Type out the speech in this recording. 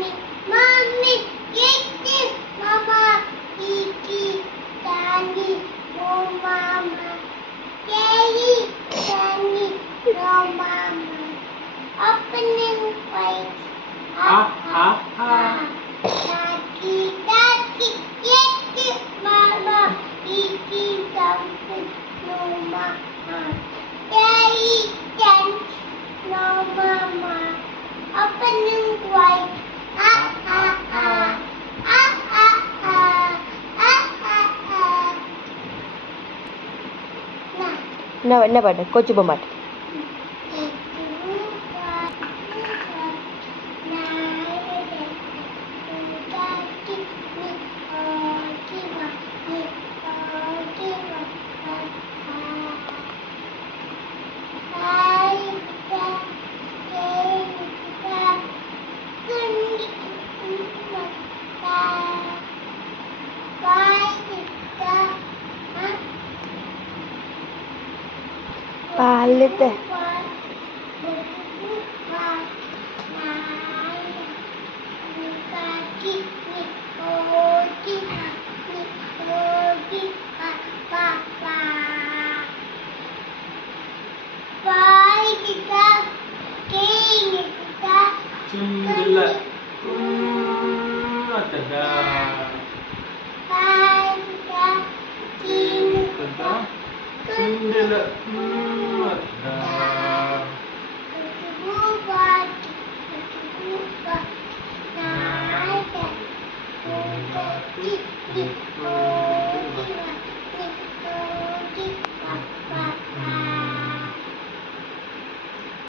Mommy, Kiki, Mama, Kiki, Daddy, oh Mama, Daddy, Daddy, no Mama. Opening place. Daddy, Daddy, Kiki, Mama, Kiki, something, no Mama. Daddy, dance, no Mama. Opening place. என்ன பாட்டு கொச்சு பொம்மாட்டு പാലത്തെ Cindela,